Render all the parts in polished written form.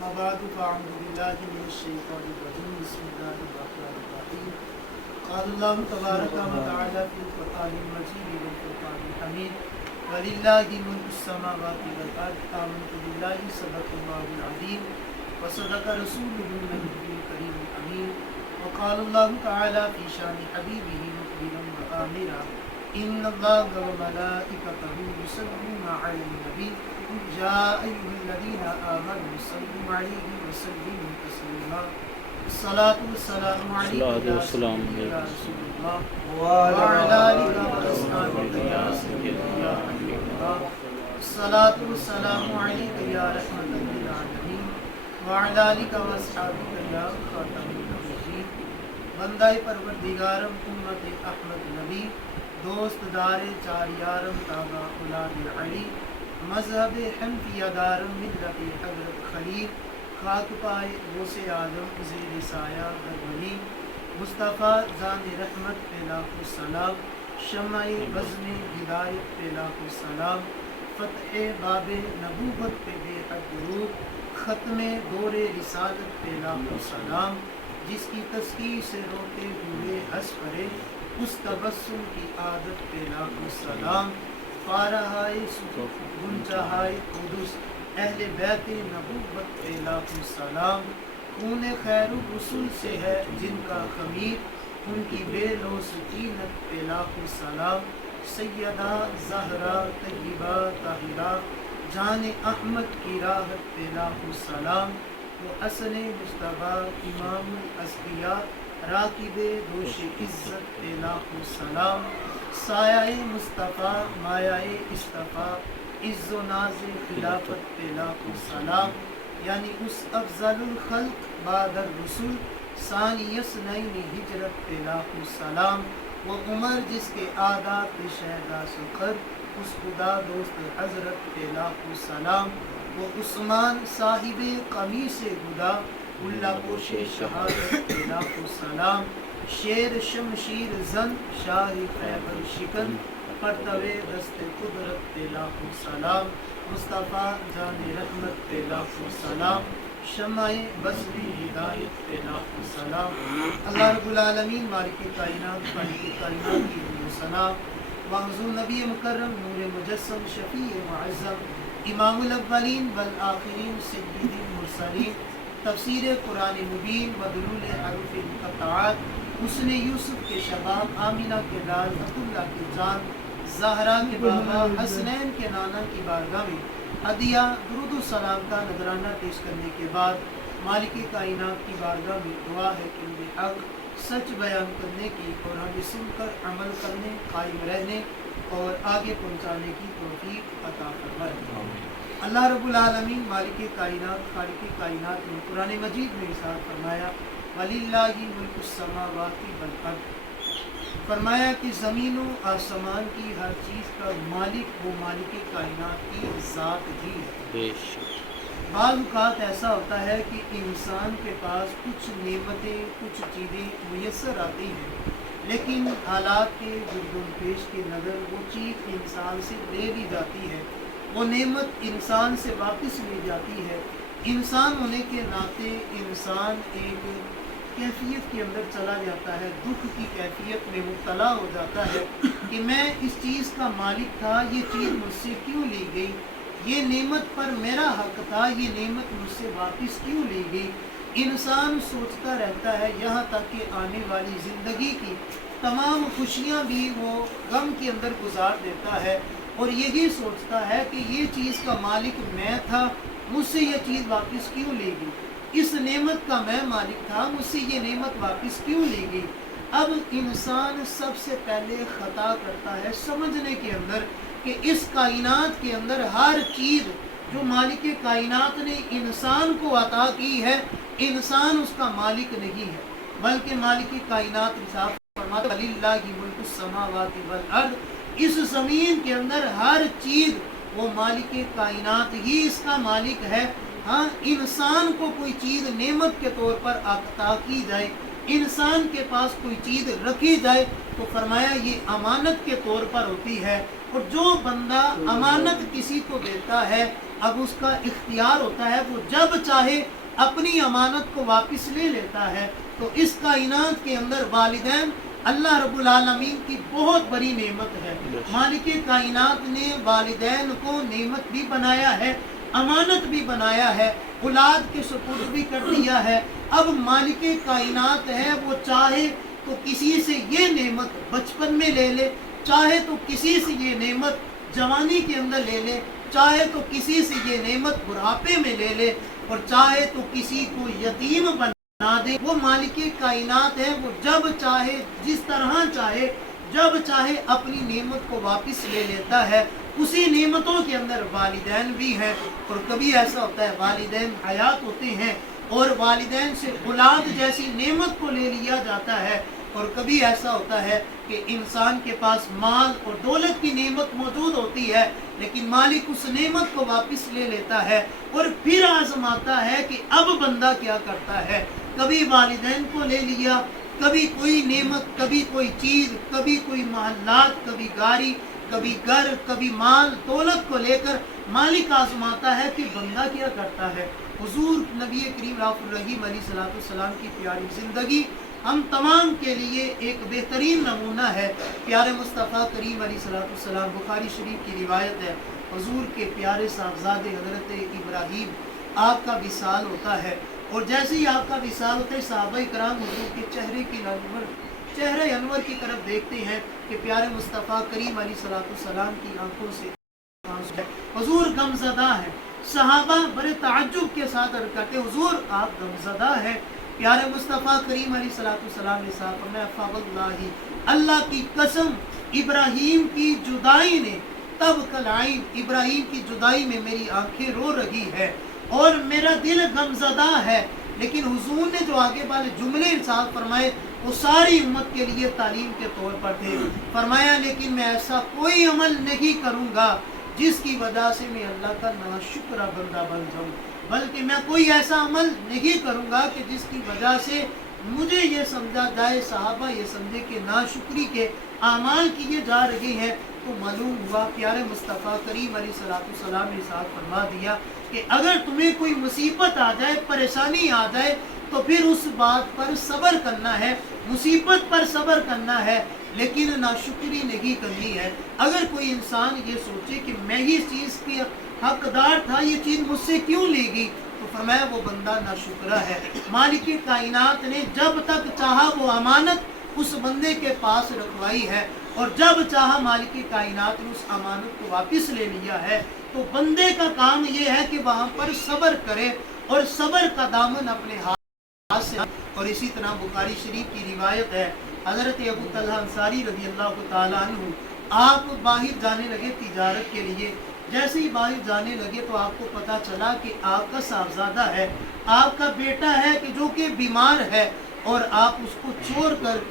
أما بعد فأعوذ بالله من الشيطان الرجيم بسم الله الرحمن الرحيم قال الله تبارك وتعالى في القرآن المجيد والفرقان الحميد ولله ملك السماوات والأرض آمنت بالله صدق الله العظيم وصدق رسوله النبي الكريم الأمين وقال الله تعالى في شان حبيبه مخبرا وآمرا إن الله وملائكته يصلون على النبي يا أيها الذين آمنوا صلوا عليه وسلموا تسليما الصلاة والسلام عليك يا سيدي يا رسول الله وعلى آلك وأصحابك يا سيدي يا حبيب الله الصلاة والسلام عليك يا رحمة للعالمين وعلى آلك وأصحابك يا خاتم النبيين بندہ پروردگارم امت احمد نبی دوست دار چار یارم تابع اولاد علی مذہب حنفیہ دارم ملت حضرت خلیل خاک پائے غوث آدم زیر سایہ دربلی مصطفیٰ جان رحمت پہ لاکھ السلام شمع بزم ہدایت پہ لاکھ السلام فتح باب نبوت پہ بے حد درود ختم دور رسالت پہ لاکھ السلام جس کی تذکیر سے روتے ہوئے ہنس پڑے اس تبسم کی عادت پہ لاکھ السلام فارہائے صدق گنجہائے قدس اہل بیت نبوت پہ لاکھ السلام خون خیر الرسول سے ہے جن کا خمیر ان کی بے لوث طینت پہ لاکھ السلام سیدہ زہرا طیبہ طاہرہ جان احمد کی راحت پہ لاکھ السلام وہ حسن مصطفیٰ امام الاسقیاء راکب دوش عزت پہ لاکھ السلام سایہ مصطفیٰ مایہ اصطفیٰ عز و ناز خلافت پہ لاکھ السلام یعنی اس افضل الخلق بعد الرسول ثانی اثنین ہجرت پہ لاکھ السلام وہ عمر جس کے عادات شہدا سخر اس خدا دوست حضرت پہ لاکھ السلام وہ عثمان صاحب قمیص خدا اللہ پوش شہادت پہ لاکھ السلام شیر شمشیر زن شاہ خیبر شکن پرتوے دست قدرت پہ لاکھ السلام مصطفیٰ جان رحمت پہ لاکھ السلام شمع بصری ہدایت پہ لاکھ السلام اللہ رب العالمین مالک کائنات خالق کائنات کی حمد و ثنا وحضور نبی مکرم نور مجسم شفیع معظم امام الاولین والآخرین سید المرسلین تفسیر قرآن مبین مدلول حروف مقطعات حسن یوسف کے شباب آمینہ کے لال عبداللہ کے جان زہرا کے بابا حسنین کے نانا کی بارگاہ میں ہدیہ درود و سلام کا نذرانہ پیش کرنے کے بعد مالک کائنات کی بارگاہ میں دعا ہے کہ انہیں حق سچ بیان کرنے کی اور ہمیں سن کر عمل کرنے قائم رہنے اور آگے پہنچانے کی توفیق عطا فرمائے اللہ رب العالمین مالک کائنات خالق کائنات نے قرآن مجید میں ارشاد فرمایا وَلِلَّهِ مُلْكُ السَّمَاوَاتِ وَالْأَرْضِ فرمایا کہ زمین و آسمان کی ہر چیز کا مالک وہ مالک کائنات کی ذات ہی ہے بعض اوقات ایسا ہوتا ہے کہ انسان کے پاس کچھ نعمتیں کچھ چیزیں میسر آتی ہیں لیکن حالات کے گردن پیش کے نظر وہ چیز انسان سے لے لی جاتی ہے وہ نعمت انسان سے واپس لی جاتی ہے انسان ہونے کے ناطے انسان ایک کیفیت کے اندر چلا جاتا ہے دکھ کی کیفیت میں مبتلا ہو جاتا ہے کہ میں اس چیز کا مالک تھا یہ چیز مجھ سے کیوں لی گئی یہ نعمت پر میرا حق تھا یہ نعمت مجھ سے واپس کیوں لی گئی انسان سوچتا رہتا ہے یہاں تک کہ آنے والی زندگی کی تمام خوشیاں بھی وہ غم کے اندر گزار دیتا ہے اور یہی سوچتا ہے کہ یہ چیز کا مالک میں تھا مجھ سے یہ چیز واپس کیوں لے گئی اس نعمت کا میں مالک تھا مجھ سے یہ نعمت واپس کیوں لے گئی اب انسان سب سے پہلے خطا کرتا ہے سمجھنے کے اندر کہ اس کائنات کے اندر ہر چیز جو مالک کائنات نے انسان کو عطا کی ہے انسان اس کا مالک نہیں ہے بلکہ مالک کائنات ارشاد فرماتا ہے وَلِلَّهِ مُلْكُ السَّمَاوَاتِ وَالْأَرْضِ اس زمین کے اندر ہر چیز وہ مالک کائنات ہی اس کا مالک ہے ہاں انسان کو کوئی چیز نعمت کے طور پر عطا کی جائے انسان کے پاس کوئی چیز رکھی جائے تو فرمایا یہ امانت کے طور پر ہوتی ہے اور जो बंदा अमानत किसी को देता है, अब उसका इख्तियार होता है, वो जब चाहे अपनी अमानत को वापस ले लेता है। तो इस कायनात के अंदर वालिदैन अल्लाह रब्बुल आलमीन की बहुत बड़ी नेमत है। मालिक कायनात ने वालिदैन को नेमत भी बनाया है, अमानत भी बनाया है, औलाद के सुपुर्द भी कर दिया है। अब मालिक कायनात है, वो चाहे तो किसी से ये नेमत बचपन में ले ले, चाहे तो किसी से ये नेमत जवानी के अंदर ले ले, चाहे तो किसी से ये नेमत बुढ़ापे में ले ले, और चाहे तो किसी को यतीम बना दे। वो मालिक कायनात है, वो जब चाहे जिस तरह चाहे जब चाहे अपनी नेमत को वापस ले लेता है। उसी नेमतों के अंदर वालिदैन भी हैं, और कभी ऐसा होता है वालिदैन हयात होते हैं और वालिदैन से औलाद जैसी नेमत को ले लिया जाता है, और कभी ऐसा होता है कि इंसान के पास माल और दौलत की नेमत मौजूद होती है, लेकिन मालिक उस नेमत को वापस ले लेता है और फिर आजमाता है कि अब बंदा क्या करता है। कभी वालिदैन को ले लिया, कभी कोई नेमत, कभी कोई चीज़, कभी कोई महल्लात, कभी गाड़ी, कभी घर, कभी माल दौलत को लेकर मालिक आजमाता है कि बंदा क्या करता है। हुजूर नबी करीम रऊफ़ुर रहीम अलैहिस्सलाम की प्यारी ज़िंदगी हम तमाम के लिए एक बेहतरीन नमूना है। प्यारे मुस्तफ़ा करीम अलैहिस्सलाम, बुखारी शरीफ की रिवायत है, हुजूर के प्यारे साहबजादे हज़रत इब्राहीम आपका विसाल होता है, और जैसे ही आपका विसाल होता है सहाबाए किराम हुजूर के चेहरे अनवर की तरफ देखते हैं कि प्यारे मुस्तफ़ा करीम अलैहिस्सलाम की आंखों से हुजूर गमज़दा है। सहाबा बड़े ताज्जुब के साथ अर्ज़ करते, हुजूर आप गमज़दा है। प्यारे मुस्तफ़ा करीम अलैहिस्सलाम ने साहब फरमाया फ़वल्लाही, अल्लाह की कसम, इब्राहीम की जुदाई ने तब कल आइन, इब्राहीम की जुदाई में मेरी आंखें रो रही है और मेरा दिल गमज़दा है। लेकिन हुजूर ने जो आगे वाले जुमले इरशाद फरमाए वो सारी उम्मत के लिए तालीम के तौर पर थे। फरमाया लेकिन मैं ऐसा कोई अमल नहीं करूँगा जिसकी वजह से मैं अल्लाह का नाशुक्र बंदा बन जाऊँ, बल्कि मैं कोई ऐसा अमल नहीं करूँगा कि जिसकी वजह से मुझे ये समझा जाए, सहाबा ये समझे कि नाशुक्री के आमाल किए जा रहे हैं। तो मालूम हुआ प्यारे मुस्तफ़ा करीम अलैहिस्सलाम ने साथ फरमा दिया कि अगर तुम्हें कोई मुसीबत आ जाए, परेशानी आ जाए, तो फिर उस बात पर सब्र करना है, मुसीबत पर सब्र करना है, लेकिन नाशुक्री नहीं करनी है। अगर कोई इंसान ये सोचे कि मैं ही इस चीज़ के हकदार था, ये चीज़ मुझसे क्यों लेगी, तो फरमाया वो बंदा नाशुक्रा है। मालिक कायनात ने जब तक चाहा वो अमानत उस बंदे के पास रखवाई है, और जब चाहा मालिक कायनात ने उस अमानत को वापस ले लिया है। तो बंदे का काम ये है कि वहाँ पर सब्र करे और सब्र का दामन अपने हाथ से। और इसी तरह बुखारी शरीफ की रिवायत है, हज़रत अबू तलहा अंसारी रज़ी अल्लाह तआला अन्हु आप बाहर जाने लगे तिजारत के लिए। जैसे ही बाहर जाने लगे तो आपको पता चला कि आपका साहबजादा है, आपका बेटा है कि जो कि बीमार है, और आप उसको छोड़कर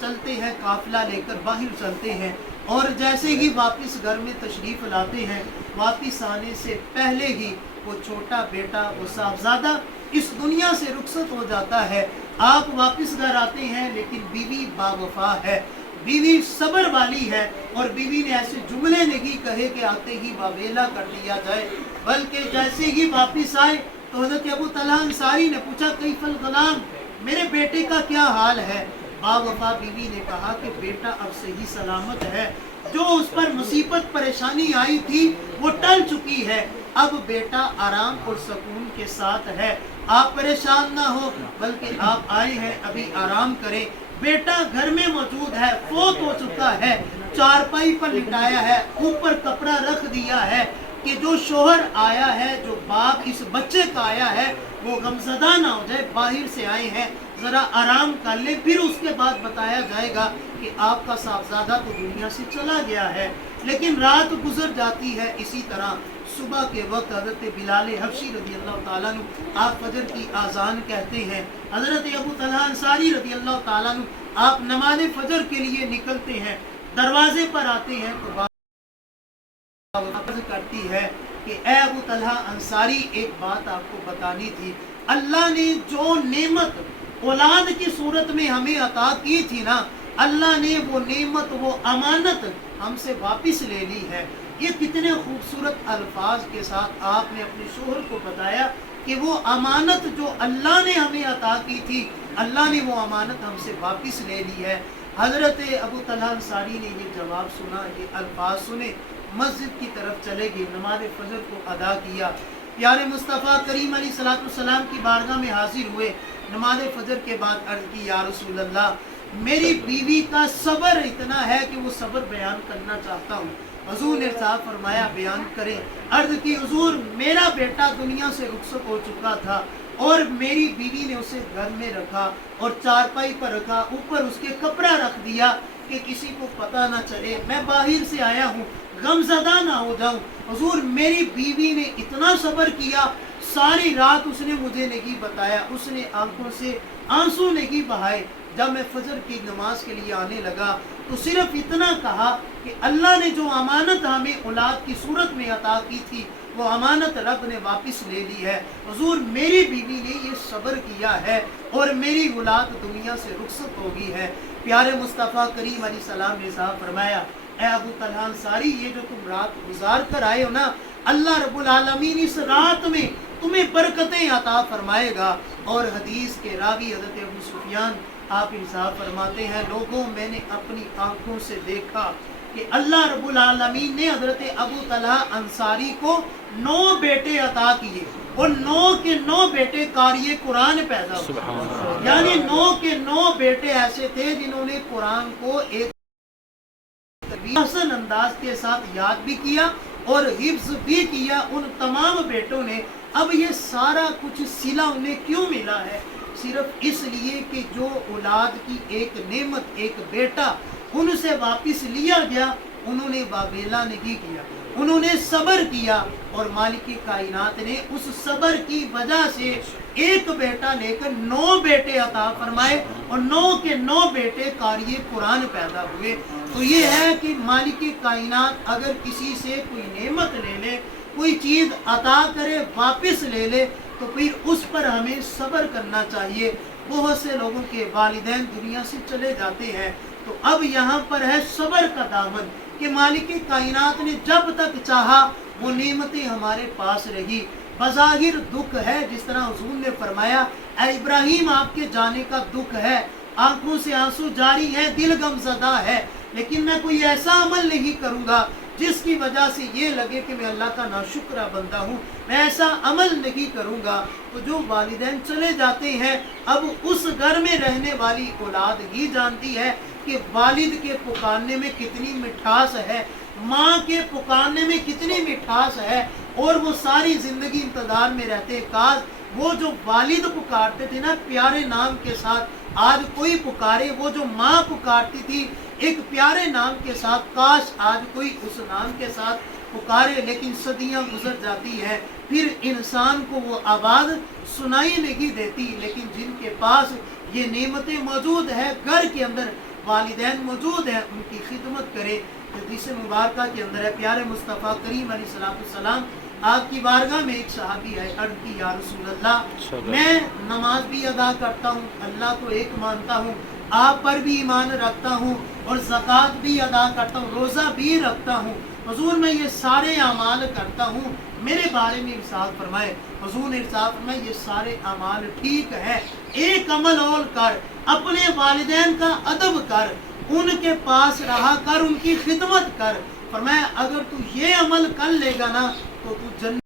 चलते हैं, काफिला लेकर बाहर चलते हैं, और जैसे ही वापस घर में तशरीफ़ लाते हैं, वापस आने से पहले ही वो छोटा बेटा, वो साहबजादा इस दुनिया से रुखसत हो जाता है। आप वापस घर आते हैं, लेकिन बीवी बावफा है, बीवी सब्र वाली है, और बीवी ने ऐसे जुमले नहीं कहे कि आते ही बावेला कर दिया जाए, बल्कि जैसे ही वापस आए तो हज़रत अबू तलहा अंसारी ने पूछा कैफल गुलाम, मेरे बेटे का क्या हाल है। बावफा बीवी ने कहा कि बेटा अब सही सलामत है, जो उस पर मुसीबत परेशानी आई थी वो टल चुकी है, अब बेटा आराम और सुकून के साथ है, आप परेशान ना हो, बल्कि आप आए हैं अभी आराम करें। बेटा घर में मौजूद है, फोत हो चुका है, चारपाई पर लिटाया है, ऊपर कपड़ा रख दिया है कि जो शोहर आया है, जो बाप इस बच्चे का आया है, वो गमज़दा ना हो जाए, बाहर से आए हैं, ज़रा आराम कर ले, फिर उसके बाद बताया जाएगा कि आपका साहबजादा तो दुनिया से चला गया है। लेकिन रात गुजर जाती है। इसी तरह सुबह के वक्त हज़रत बिलाल हबशी रज़ी अल्लाह ताला अन्हु आप फजर की आज़ान कहते हैं, हज़रत अबू तलहा अंसारी रज़ी अल्लाह ताला अन्हु आप नमाज फजर के लिए निकलते हैं, दरवाजे पर आते हैं तो करती है कि ए अबू तलहा अंसारी, एक बात आपको बतानी थी, अल्लाह ने जो नेमत औलाद की सूरत में हमें अता की थी ना, अल्लाह ने वो नेमत, वो अमानत हमसे वापस ले ली है। ये कितने खूबसूरत अल्फाज के साथ आपने अपने शोहर को बताया कि वो अमानत जो अल्लाह ने हमें अता की थी, अल्लाह ने वो अमानत हमसे वापस ले ली है। हज़रत अबू तलहा अंसारी ने ये जवाब सुना, ये अल्फाज सुने, मस्जिद की तरफ चले गए, नमाज फजर को अदा किया। प्यारे मुस्तफ़ा करीम अलैहिस्सलाम की बारगाह में हाजिर हुए। नमाज फजर के बाद अर्ज़ की, या रसूल अल्लाह, मेरी बीवी का सब्र इतना है कि वो सब्र बयान करना चाहता हूँ। हुजूर ने साहब फरमाया, बयान करें। अर्ज़ की, हुजूर, मेरा बेटा दुनिया से रुखसत हो चुका था और मेरी बीवी ने उसे घर में रखा और चारपाई पर रखा, ऊपर उसके कपड़ा रख दिया कि किसी को पता ना चले, मैं बाहर से आया हूँ, गमज़दा ना हो जाऊं। हुजूर, मेरी बीवी ने इतना सब्र किया, सारी रात उसने मुझे नहीं बताया, उसने आंखों से आंसू नहीं बहाए। जब मैं फजर की नमाज के लिए आने लगा तो सिर्फ इतना कहा कि अल्लाह ने जो अमानत हमें औलाद की सूरत में अता की थी, वो अमानत रब ने वापस ले ली है। हुजूर, मेरी बीवी ने ये सब्र किया है और मेरी औलाद दुनिया से रुखसत हो गई है। प्यारे मुस्तफ़ा करीम अलैहिस्सलाम ने साहब फरमाया, ए अबू तलहा अंसारी, ये जो तुम रात गुजार कर आए हो ना, अल्लाह रब्बुल आलमीन इस रात में तुम्हें बरकतें अता फरमाएगा। और हदीस के रावी हज़रत अबू सुफियान आप इंसाफ फरमाते हैं, लोगों, मैंने अपनी आंखों से देखा कि अल्लाह रब्बुल आलमीन ने हज़रत अबू तलहा अंसारी को 9 बेटे अता किए और 9 के 9 बेटे कारी कुरान पैदा हुए। यानी 9 के 9 बेटे ऐसे थे जिन्होंने कुरान को एक हसन अंदाज के साथ याद भी किया और हिफ्ज भी किया उन तमाम बेटों ने। अब ये सारा कुछ सिला उन्हें क्यों मिला है? सिर्फ इसलिए कि जो औलाद की एक नेमत, एक बेटा उनसे वापस लिया गया, उन्होंने वाबेला नहीं किया, उन्होंने सब्र किया और मालिक कायनात ने उस सब्र की वजह से एक बेटा लेकर 9 बेटे अता फरमाए और 9 के 9 बेटे कारी कुरान पैदा हुए। तो ये है कि मालिक कायनात अगर किसी से कोई नेमत ले ले, कोई चीज़ अता करे, वापस ले ले, तो फिर उस पर हमें सब्र करना चाहिए। बहुत से लोगों के वालिदैन दुनिया से चले जाते हैं, तो अब यहाँ पर है सब्र का दामन कि मालिक कायनात ने जब तक चाहा वो नेमतें हमारे पास रही। बज़ाहिर दुख है, जिस तरह हुजूर ने फरमाया, ऐ इब्राहीम, आपके जाने का दुख है, आंखों से आंसू जारी है, दिल गमज़दा है, लेकिन मैं कोई ऐसा अमल नहीं करूँगा जिसकी वजह से ये लगे कि मैं अल्लाह का नाशुक्रा बंदा हूँ, मैं ऐसा अमल नहीं करूँगा। तो जो वालिदैन चले जाते हैं, अब उस घर में रहने वाली औलाद ही जानती है कि वालिद के पुकारने में कितनी मिठास है, माँ के पुकारने में कितनी मिठास है, और वो सारी ज़िंदगी इंतज़ार में रहते। काश वो जो वालिद पुकारते थे ना प्यारे नाम के साथ, आज कोई पुकारे, वो जो माँ पुकारती थी एक प्यारे नाम के साथ, काश आज कोई उस नाम के साथ पुकारे। लेकिन सदियां गुजर जाती हैं, फिर इंसान को वो आवाज़ सुनाई नहीं देती। लेकिन जिनके पास ये नेमतें मौजूद है, घर के अंदर वालिदैन मौजूद हैं, उनकी खिदमत करे। हदीस मुबारक के अंदर है, प्यारे मुस्तफ़ा करीम अलैहिस्सलाम आपकी बारगाह में एक सहाबी है, अर्ज़ की, या रसूल अल्लाह, मैं नमाज भी अदा करता हूँ, अल्लाह को एक मानता हूँ, आप पर भी ईमान रखता हूँ और ज़कात भी अदा करता हूँ, रोज़ा भी रखता हूँ, हुजूर मैं ये सारे अमाल करता हूँ, मेरे बारे में इरशाद फरमाए। हुजूर ने इरशाद फरमाया, ये सारे अमाल ठीक है, एक अमल और कर, अपने वालिदैन का अदब कर, उनके पास रहा कर, उनकी खिदमत कर। फरमाया, अगर तू ये अमल कर लेगा ना तो तू जन्नत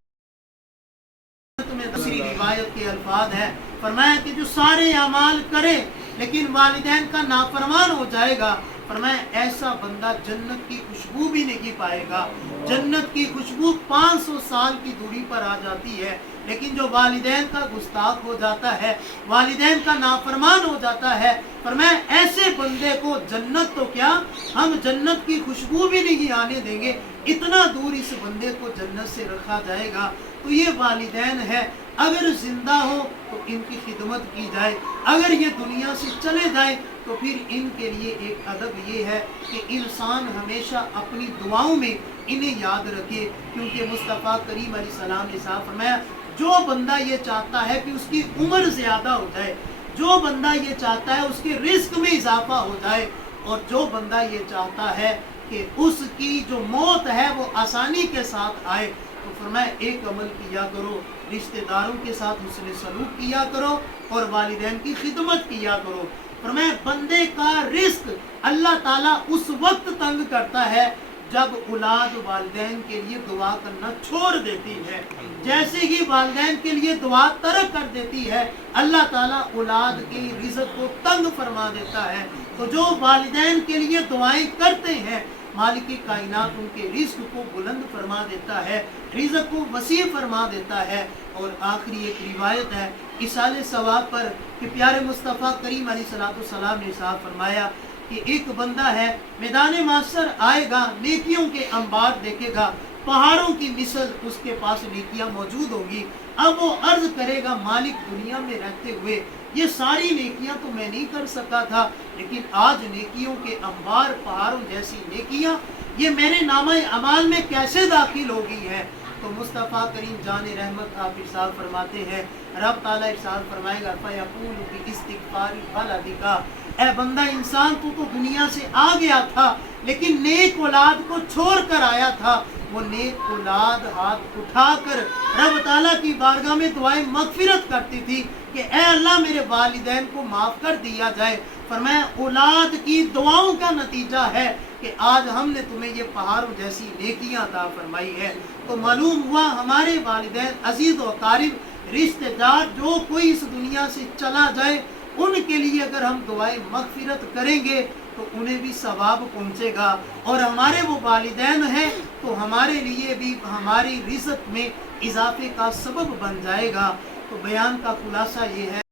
में। दूसरी रिवायत के अल्फाज है, फरमाया कि जो सारे अमाल करे लेकिन वालिदैन का नाफरमान हो जाएगा, फरमाया ऐसा बंदा जन्नत की खुशबू भी नहीं पाएगा। जन्नत की खुशबू 500 साल की दूरी पर आ जाती है, लेकिन जो वालिदैन का गुस्ताख हो जाता है, वालिदैन का नाफरमान हो जाता है, फरमाया ऐसे बंदे को जन्नत तो क्या, हम जन्नत की खुशबू भी नहीं आने देंगे, इतना दूर इस बंदे को जन्नत से रखा जाएगा। तो ये वालिदैन है, अगर जिंदा हो तो इनकी खिदमत की जाए, अगर ये दुनिया से चले जाए तो फिर इनके लिए एक अदब ये है कि इंसान हमेशा अपनी दुआओं में इन्हें याद रखे, क्योंकि मुस्तफ़ा करीम अलैहिस्सलाम ने साफ फरमाया, जो बंदा ये चाहता है कि उसकी उम्र ज़्यादा हो जाए, जो बंदा ये चाहता है उसके रिस्क में इजाफा हो जाए, और जो बंदा ये चाहता है कि उसकी जो मौत है वो आसानी के साथ आए, तो फरमाया एक अमल किया करो, रिश्तेदारों के साथ हुस्न सलूक किया करो और वालिदैन की खिदमत किया करो। फरमाया बंदे का रिस्क अल्लाह ताला उस वक्त तंग करता है जब औलाद वालिदैन के लिए दुआ करना छोड़ देती है। जैसे ही वालिदैन के लिए दुआ तर्क कर देती है, अल्लाह ताला औलाद के रिज़्क़ को तंग फरमा देता है। तो जो वालिदैन के लिए दुआएं करते हैं, मालिक कायनात उनके रिज़्क़ को बुलंद फरमा देता है, रिज़्क़ को वसी फरमा देता है। और आखिरी एक रिवायत है इसाले सवाब पर कि प्यारे मुस्तफ़ा करीम अलैहिस्सलाम ने इरशाद फरमाया कि एक बंदा है मैदान माशर आएगा, नेकियों के अंबार देखेगा, पहाड़ों की मिसल उसके पास नेकियां मौजूद होंगी। अब वो अर्ज करेगा मालिक दुनिया में रहते हुए ये सारी नेकियां तो मैं नहीं कर सका था, लेकिन आज नेकियों के अंबार पहाड़ों जैसी नेकियां ये मेरे नामा अमाल में कैसे दाखिल हो गई है। तो मुस्तफ़ा करीम जान रहमत आप इरशाद फरमाते हैं, रब ताला इरशाद फरमाएगा फ़यक़ूलु बिइस्तिग़फ़ारि वलदिका, ए बंदा इंसान तू तो दुनिया से आ गया था लेकिन नेक औलाद को छोड़ कर आया था। वो नेक औलाद हाथ उठाकर रब ताला की बारगाह में दुआएं मगफिरत करती थी कि ए अल्लाह मेरे वालिदैन को माफ़ कर दिया जाए। फरमाया औलाद की दुआओं का नतीजा है कि आज हमने तुम्हें ये पहाड़ों जैसी नेकियां अता फरमाई है। तो मालूम हुआ हमारे वालिदैन अजीज़ व क़रीब रिश्तेदार जो कोई इस दुनिया से चला जाए उनके लिए अगर हम दुआएं मगफिरत करेंगे तो उन्हें भी सवाब पहुँचेगा, और हमारे वो वालिदैन हैं तो हमारे लिए भी हमारी रिज़्क़ में इजाफे का सबब बन जाएगा। तो बयान का खुलासा ये है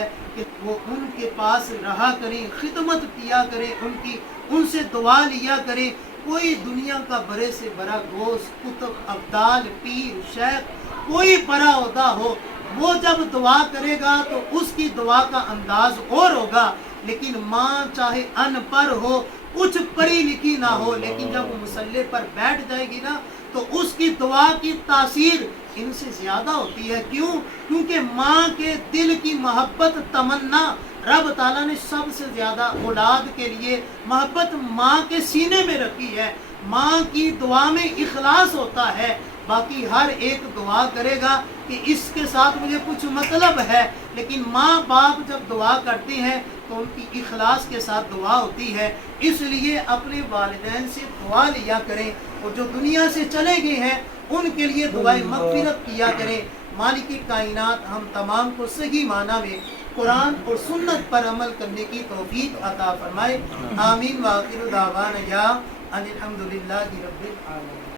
कि वो उनके पास रहा करें, खिदमत किया करें, उनसे दुआ लिया करें। कोई दुनिया का बड़े से बड़ा गोश्त, कुतुब, अब्दाल, पीर, शेख, कोई बड़ा ओहदा हो, वो जब दुआ करेगा तो उसकी दुआ का अंदाज और होगा। लेकिन माँ चाहे अनपढ़ हो, कुछ पढ़ी लिखी ना हो, लेकिन जब वो मुसल्ले पर बैठ जाएगी ना तो उसकी दुआ की तासीर इनसे ज्यादा होती है। क्यों? क्योंकि माँ के दिल की मोहब्बत तमन्ना रब ताला ने सबसे ज्यादा औलाद के लिए मोहब्बत माँ के सीने में रखी है। माँ की दुआ में इखलास होता है। बाकी हर एक दुआ करेगा कि इसके साथ मुझे कुछ मतलब है, लेकिन माँ बाप जब दुआ करते हैं तो उनकी इखलास के साथ दुआ होती है। इसलिए अपने वालिदैन से दुआ लिया करें, और जो दुनिया से चले गए हैं उनके लिए दुआएं मग़फ़िरत किया करें। मालिक कायनात हम तमाम को सही माना में कुरान और सुन्नत पर अमल करने की तौफीक अता फरमाए। आमीन व आखिरु दावाना या अनिल हम्दुलिल्लाहि रब्बिल आलमीन।